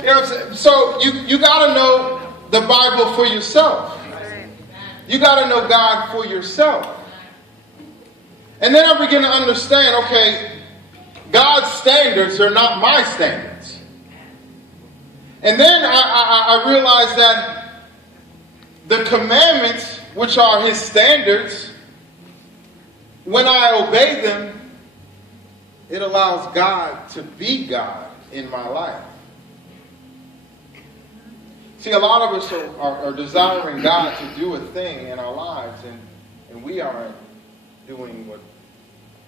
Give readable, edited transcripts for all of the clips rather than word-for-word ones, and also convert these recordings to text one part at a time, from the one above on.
You know what I'm saying? So you got to know the Bible for yourself. You got to know God for yourself. And then I begin to understand, okay, God's standards are not my standards. And then I realized that the commandments, which are his standards, when I obey them, it allows God to be God in my life. See, a lot of us are desiring God to do a thing in our lives, and we aren't doing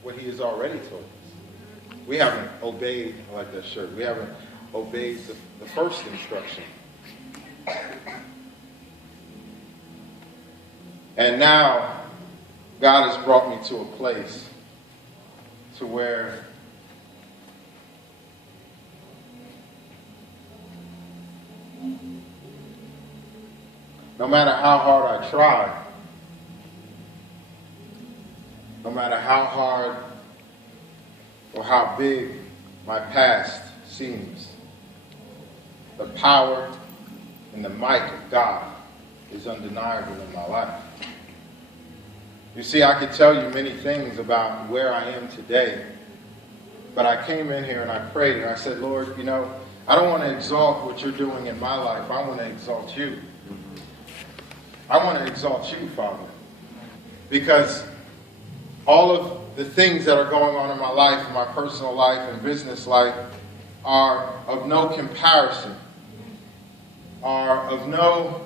what he has already told us. We haven't obeyed, I like that shirt, we haven't obeyed the first instruction. And now, God has brought me to a place to where no matter how hard I try, no matter how hard or how big my past seems, the power and the might of God is undeniable in my life. You see, I could tell you many things about where I am today, but I came in here and I prayed and I said, Lord, you know, I don't want to exalt what you're doing in my life. I want to exalt you. I want to exalt you, Father, because all of the things that are going on in my life, my personal life and business life, are of no comparison, are of no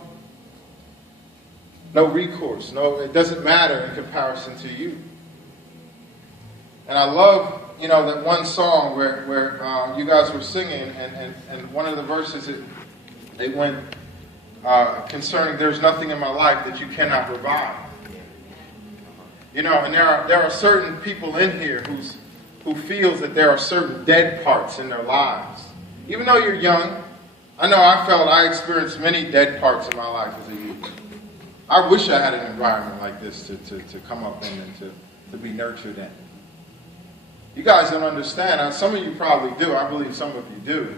recourse. No, it doesn't matter in comparison to you. And I love, you know, that one song where you guys were singing, and one of the verses it went concerning there's nothing in my life that you cannot revive. You know, and there are certain people in here who feels that there are certain dead parts in their lives. Even though you're young, I know I experienced many dead parts in my life as a youth. I wish I had an environment like this to come up in and to be nurtured in. You guys don't understand. Some of you probably do. I believe some of you do.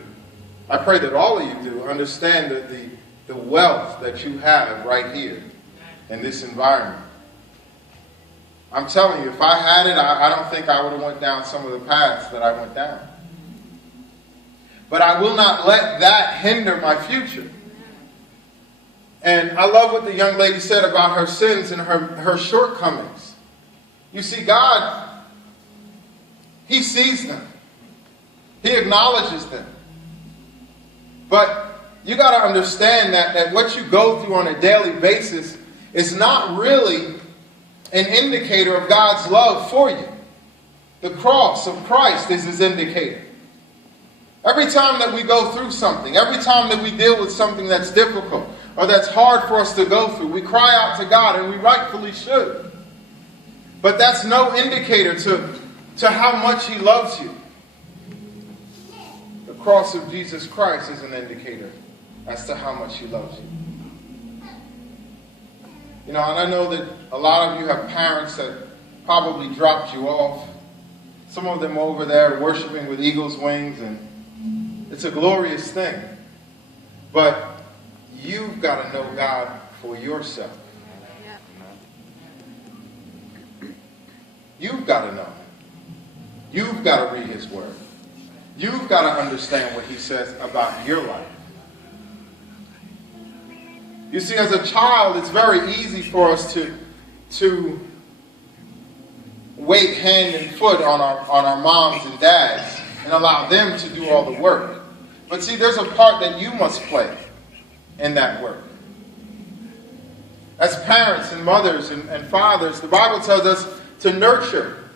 I pray that all of you do understand the wealth that you have right here in this environment. I'm telling you, if I had it, I don't think I would have went down some of the paths that I went down. But I will not let that hinder my future. And I love what the young lady said about her sins and her shortcomings. You see, God, he sees them. He acknowledges them. But you got to understand that what you go through on a daily basis is not really an indicator of God's love for you. The cross of Christ is his indicator. Every time that we go through something, every time that we deal with something that's difficult or that's hard for us to go through, we cry out to God, and we rightfully should. But that's no indicator to how much he loves you. The cross of Jesus Christ is an indicator as to how much he loves you. You know, and I know that a lot of you have parents that probably dropped you off. Some of them over there worshiping with eagle's wings, and it's a glorious thing. But you've got to know God for yourself. You've got to know him. You've got to read his word. You've got to understand what he says about your life. You see, as a child, it's very easy for us to wait hand and foot on our moms and dads and allow them to do all the work. But see, there's a part that you must play in that work. As parents and mothers and fathers, the Bible tells us to nurture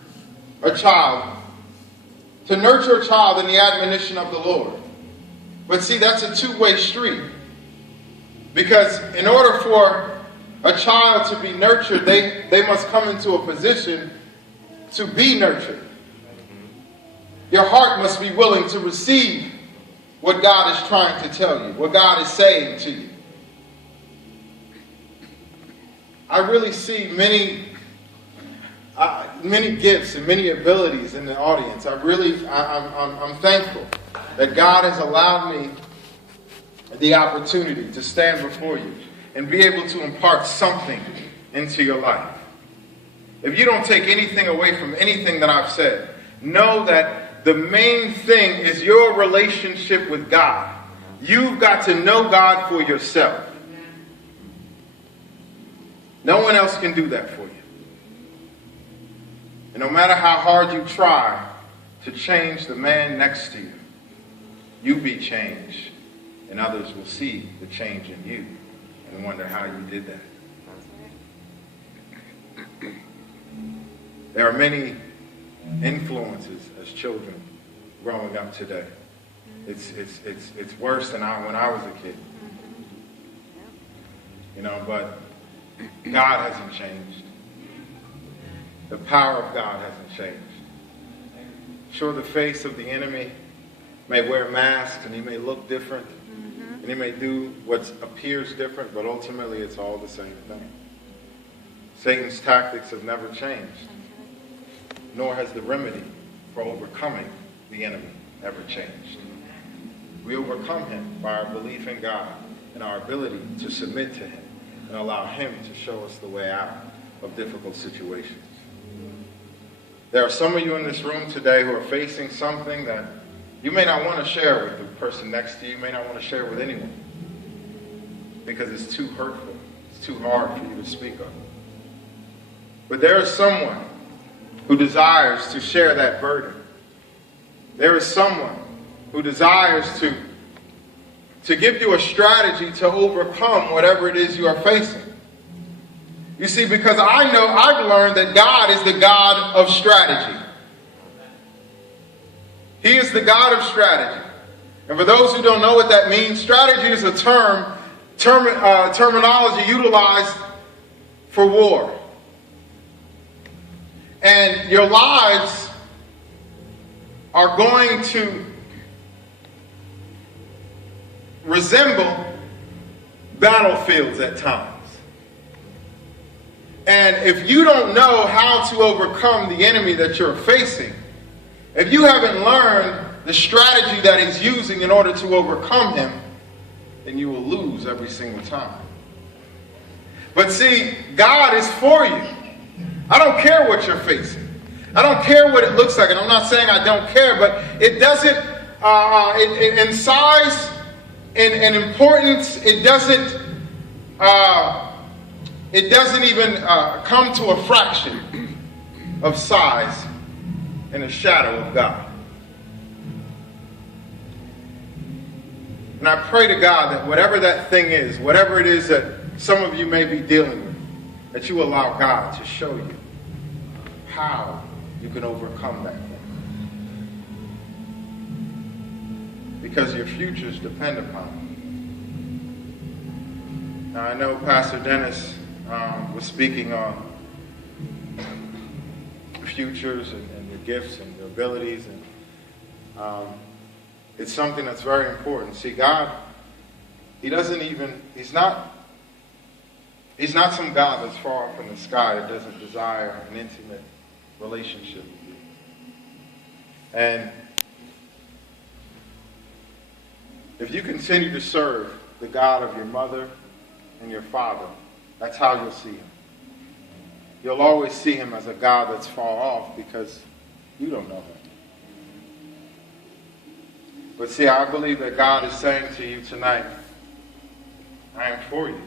a child. To nurture a child in the admonition of the Lord. But see, that's a two-way street. Because in order for a child to be nurtured, they must come into a position to be nurtured. Your heart must be willing to receive what God is trying to tell you, what God is saying to you. I really see many gifts and many abilities in the audience. I'm thankful that God has allowed me the opportunity to stand before you and be able to impart something into your life. If you don't take anything away from anything that I've said, know that the main thing is your relationship with God. You've got to know God for yourself. No one else can do that for you. And no matter how hard you try to change the man next to you, you be changed, and others will see the change in you and wonder how you did that. There are many influences as children growing up today. It's worse than when I was a kid. But God hasn't changed. The power of God hasn't changed. Sure, the face of the enemy may wear masks and he may look different and he may do what appears different, but ultimately it's all the same thing. Satan's tactics have never changed, nor has the remedy for overcoming the enemy ever changed. We overcome him by our belief in God and our ability to submit to him and allow him to show us the way out of difficult situations. There are some of you in this room today who are facing something that you may not want to share with the person next to you. You may not want to share with anyone because it's too hurtful. It's too hard for you to speak of. But there is someone who desires to share that burden. There is someone who desires to give you a strategy to overcome whatever it is you are facing. You see, because I've learned that God is the God of strategy. He is the God of strategy. And for those who don't know what that means, strategy is a terminology utilized for war. And your lives are going to resemble battlefields at times. And if you don't know how to overcome the enemy that you're facing, if you haven't learned the strategy that he's using in order to overcome him, then you will lose every single time. But see, God is for you. I don't care what you're facing. I don't care what it looks like. And I'm not saying I don't care, but it doesn't, in size, in importance, it doesn't even come to a fraction of size in the shadow of God. And I pray to God that whatever that thing is, whatever it is that some of you may be dealing with, that you allow God to show you how you can overcome that thing. Because your futures depend upon it. Now I know Pastor Dennis was speaking on futures and your gifts and your abilities, and it's something that's very important. See, God, he's not some God that's far up in the sky that doesn't desire an intimate relationship with you. And if you continue to serve the God of your mother and your father, that's how you'll see him. You'll always see him as a God that's far off because you don't know him. But see, I believe that God is saying to you tonight, I am for you.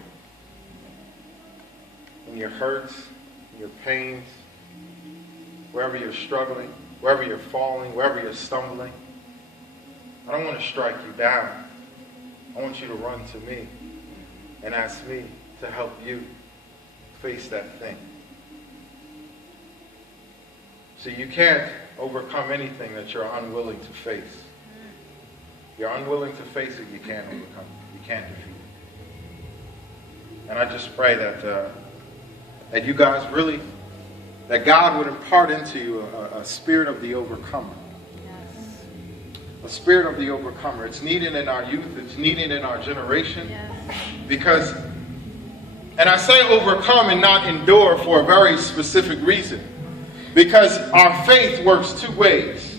In your hurts, in your pains, wherever you're struggling, wherever you're falling, wherever you're stumbling, I don't want to strike you down. I want you to run to me and ask me to help you face that thing. See, you can't overcome anything that you're unwilling to face. You're unwilling to face it, you can't overcome it. You can't defeat it. And I just pray that you guys really, that God would impart into you a spirit of the overcomer. Yes. A spirit of the overcomer. It's needed in our youth. It's needed in our generation. Yes. Because, and I say overcome and not endure for a very specific reason. Because our faith works two ways.